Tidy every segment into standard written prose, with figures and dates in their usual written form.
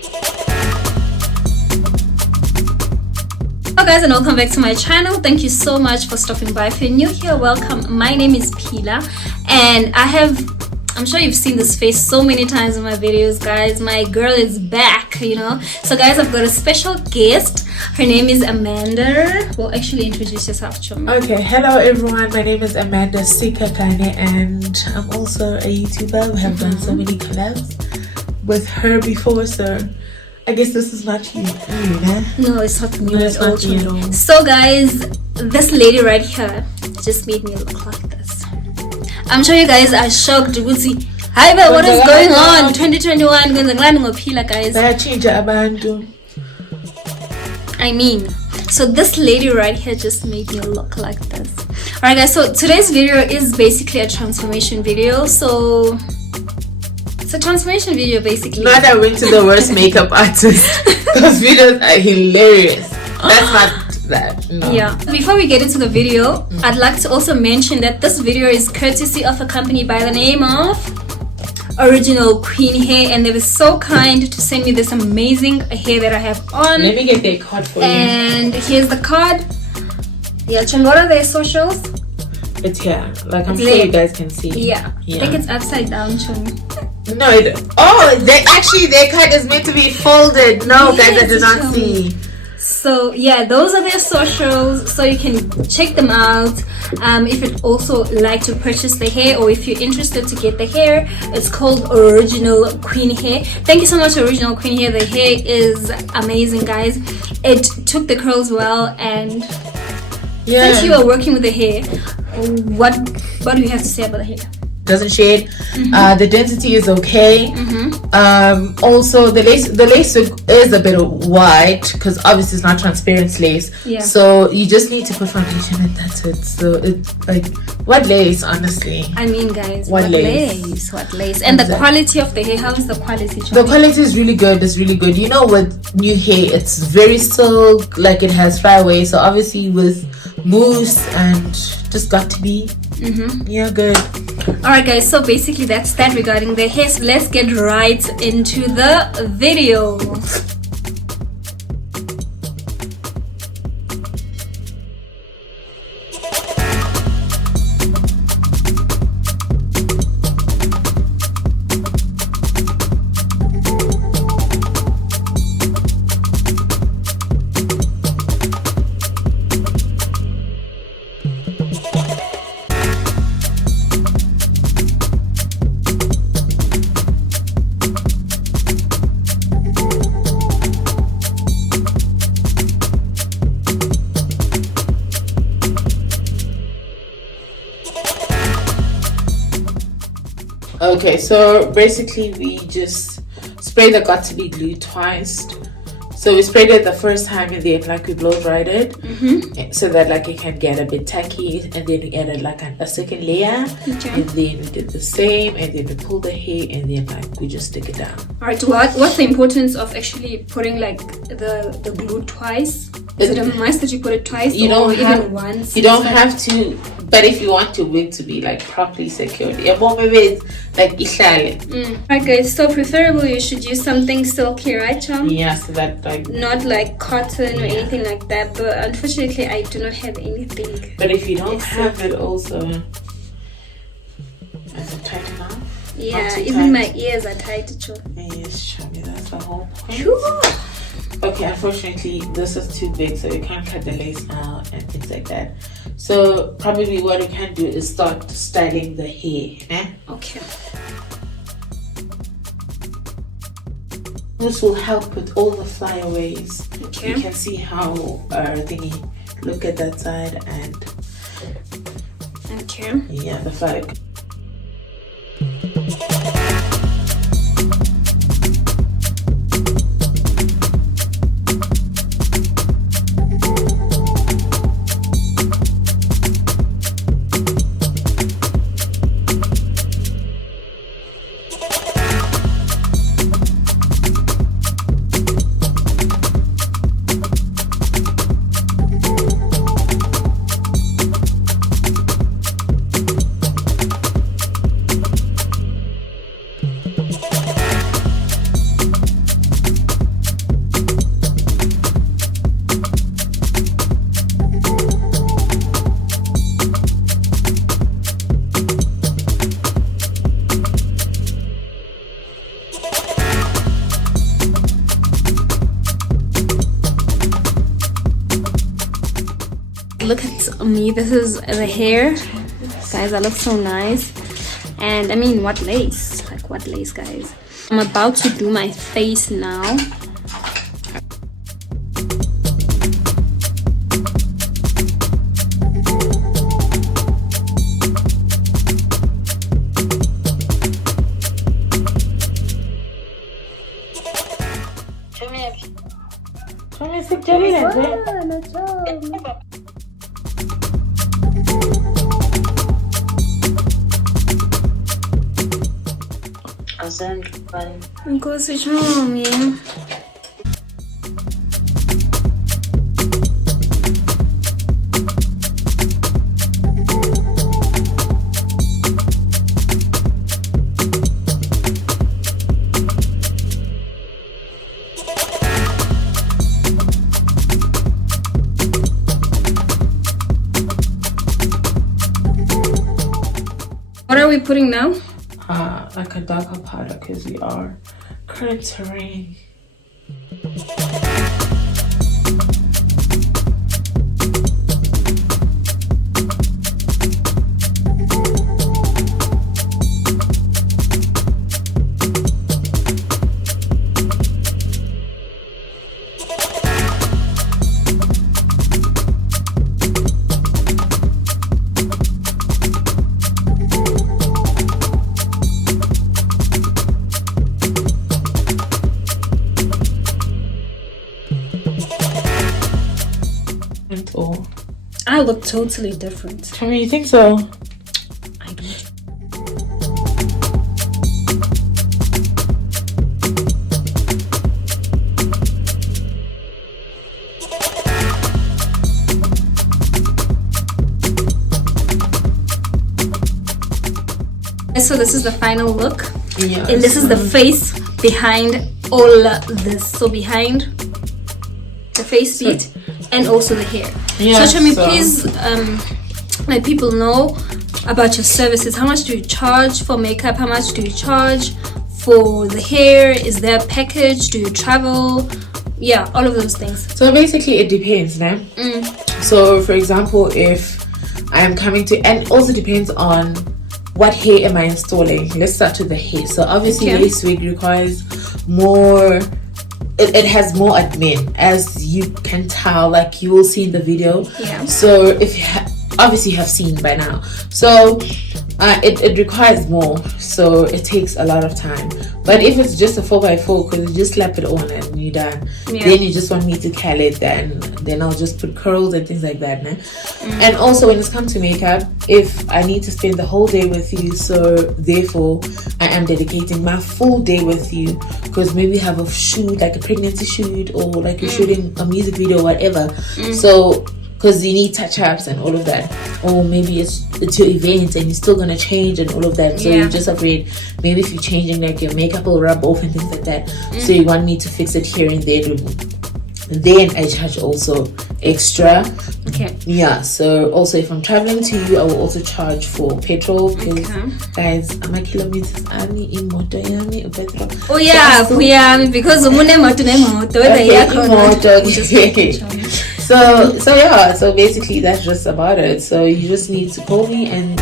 Hello guys, and welcome back to my channel. Thank you so much for stopping by. If you're new here, welcome. My name is Pila, and I'm sure you've seen this face so many times in my videos, guys. My girl is back, you know. So guys, I've got a special guest. Her name is Amanda. Well, actually introduce yourself, Chum. Okay, hello everyone. My name is Amanda Sikhakhane, and I'm also a YouTuber. We have done so many collabs with her before, so I guess this is not you, né? No, it's not new It's at all. not you at all. So guys, this lady right here just made me look like this. I'm sure you guys are shocked. Hi, but what is going on? 2021, guys. I mean, so this lady right here just made me look like this. Alright guys, so today's video is basically a transformation video. So it's a transformation video basically. Not that I went to the worst makeup artist. Those videos are hilarious. That's not that, no. Yeah. Before we get into the video, I'd like to also mention that this video is courtesy of a company by the name of Original Queen Hair, and they were so kind to send me this amazing hair that I have on. Let me get their card for you. And here's the card. Yeah, Chum, what are their socials? It's here. Like, I'm sure you guys can see. Yeah. I think it's upside down, Chum. No, their card is meant to be folded. No, Yes, guys, I do not Chum. see. So yeah, those are their socials, so you can check them out. If you'd also like to purchase the hair, or if you're interested to get the hair, it's called Original Queen Hair. Thank you so much, Original Queen Hair. The hair is amazing, guys. It took the curls well, and since you are working with the hair, what do you have to say about the hair? Doesn't shade. The density is okay. Also the lace is a bit white because obviously it's not transparent lace. Yeah. So you just need to put foundation and that's it. So it's like, what lace, honestly? I mean, guys, What what lace? lace? And the quality of the hair, how is the quality? The quality is really good. It's really good. You know, with new hair, it's very silk, like it has flyaway. So obviously with mousse and just got to be yeah, good. Alright guys, so basically that's that regarding the hair. So let's get right into the video. Okay, so basically we just spray the got to be glue twice. So we sprayed it the first time and then like we blow dried it so that like it can get a bit tacky, and then we added like a second layer, and then we did the same, and then we pull the hair and then like we just stick it down. Alright, what's the importance of actually putting like the glue twice? Is it a must that you put it twice, or even once? You don't have to, but if you want your wig to be like properly secured, maybe it's like ihlale. Alright guys, so preferably you should use something silky, right, Chum? Yeah, so that like not like cotton or anything like that, but unfortunately I do not have anything. But if you don't have it also, is it tight enough? Yeah, even my ears are tight, Chum. Yes, Chubby, that's the whole point. Phew. Okay, unfortunately this is too big, so you can't cut the lace now and things like that. So probably what you can do is start styling the hair, eh? Okay. This will help with all the flyaways. Okay. You can see how thingy look at that side, and okay, yeah, the fly. look at me. This is the hair, guys. I look so nice. And I mean, what lace? Like, what lace, guys? I'm about to do my face now. Nkosi Chomi. What are we putting now? Like a darker powder because we are crittering. I look totally different. I mean, you think so? I don't. So this is the final look. Yeah. And this is the face behind all this. So behind the face beat and also the hair. Yeah, so Chomi, please let people know about your services. How much do you charge for makeup? How much do you charge for the hair? Is there a package? Do you travel? Yeah, all of those things. So basically it depends, no? So for example, if I am coming to, and also depends on what hair am I installing. Let's start with the hair. So obviously lace wig requires more, it has more admin, as you can tell, like you will see in the video. Yeah. So if you obviously you have seen by now, so it requires more, so it takes a lot of time. But if it's just a 4x4, because you just slap it on and you're done, then you just want me to curl it, then I'll just put curls and things like that, né? And also when it's come to makeup, if I need to spend the whole day with you, so therefore I am dedicating my full day with you, because maybe you have a shoot, like a pregnancy shoot, or like you're shooting a music video or whatever, so because you need touch-ups and all of that, or maybe it's your event and you're still gonna change and all of that, so you're just afraid maybe if you're changing, like your makeup will rub off and things like that, so you want me to fix it here and there, then I charge also extra. Yeah, so also if I'm traveling to you, I will also charge for petrol, because guys, my kilometers army in motor yami petrol. Oh yeah, because so yeah, so basically that's just about it. So you just need to call me and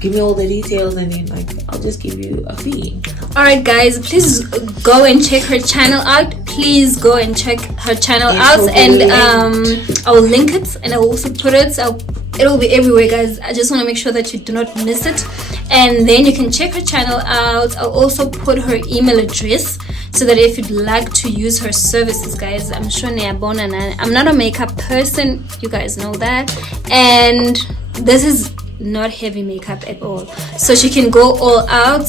give me all the details, and then like I'll just give you a fee. Alright guys, please go and check her channel out. Please go and check her channel out, and I will link it, and I will also put it, it'll be everywhere guys. I just want to make sure that you do not miss it, and then you can check her channel out. I'll also put her email address, so that if you'd like to use her services, guys, I'm sure I'm not a makeup person, you guys know that, and this is not heavy makeup at all, so she can go all out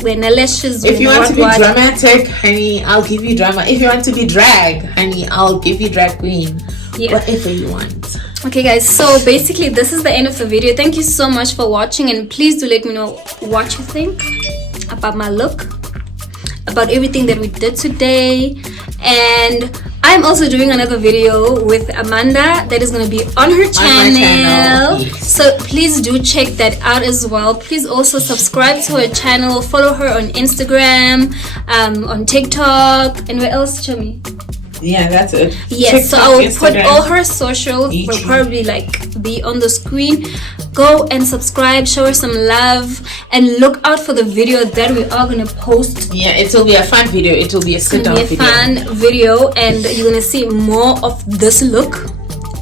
when the lashes. If you want to be dramatic, honey, I'll give you drama. If you want to be drag, honey, I'll give you drag queen. Whatever you want. Okay guys, so basically this is the end of the video. Thank you so much for watching, and please do let me know what you think about my look, about everything that we did today. And I'm also doing another video with Amanda that is going to be on her channel. So please do check that out as well. Please also subscribe to her channel, follow her on Instagram, on TikTok, and where else, Chomi? Yeah, that's it. Yes, so TikTok, I will put Instagram, all her socials will YouTube. probably like be on the screen. Go and subscribe, show her some love, and look out for the video that we are gonna post. Yeah, it will be a fun video. It will be a sit down It'll be a video. fun video, and you're gonna see more of this look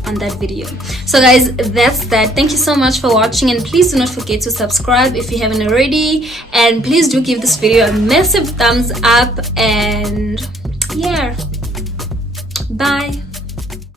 on that video. So guys, that's that. Thank you so much for watching, and please do not forget to subscribe if you haven't already, and please do give this video a massive thumbs up. And yeah, bye.